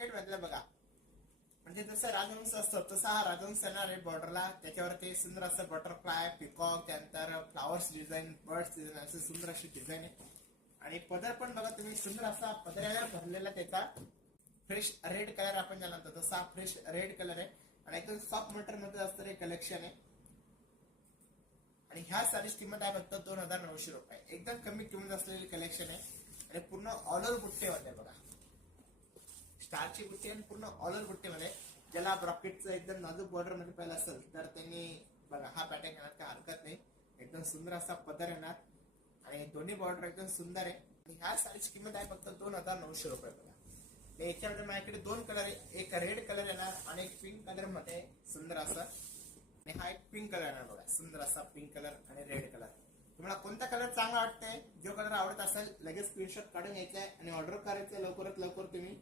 ब्रॉकेट मधलं बघा, म्हणजे जसं राजहंस असतं तसा हा राजहंस येणार आहे बॉर्डरला. त्याच्यावरती सुंदर असं बटरफ्लाय, पिकॉक, त्यानंतर फ्लावर्स डिझाईन, बर्ड्स डिझाईन असे सुंदर अशी डिझाईन आहे. आणि पदर पण बघा तुम्ही, सुंदर असा पदरावर भरलेला त्याचा फ्रेश रेड कलर आपण ज्याला म्हणतो तसा फ्रेश रेड कलर आहे. आणि एकदम सॉफ्ट मटेरियल मध्ये असतं हे कलेक्शन आहे. आणि ह्या साडीची किंमत आहे फक्त 2900 रुपये. एकदम कमी किंमत असलेली कलेक्शन आहे. आणि पूर्ण ऑल ओव्हर बुट्टेमध्ये बघा, स्टारची बुट्टी आणि पूर्ण ऑल ओव्हर बुट्टेमध्ये. ज्याला ब्रॉकेटचं एकदम नाजूक बॉर्डर मध्ये पाहिलं असेल तर त्यांनी बघा हा पॅटर्न घेण्यात काय हरकत नाही. एकदम सुंदर असा पदर येणार आणि दोन्ही बॉर्डर एकदम सुंदर आहे. आणि ह्या साडीची किंमत आहे फक्त 2900 रुपये बघा. याच्यामध्ये माझ्याकडे दोन कलर आहे, एक रेड कलर येणार आणि एक पिंक कलर मध्ये सुंदर असा. आणि हा एक पिंक कलर येणार बघा, सुंदर असा पिंक कलर आणि रेड कलर. तुम्हाला कोणता कलर चांगला वाटतंय, जो कलर आवडत असेल लगेच स्क्रीनशॉट काढून घ्यायचा आहे आणि ऑर्डर करायचं लवकरात लवकर तुम्ही.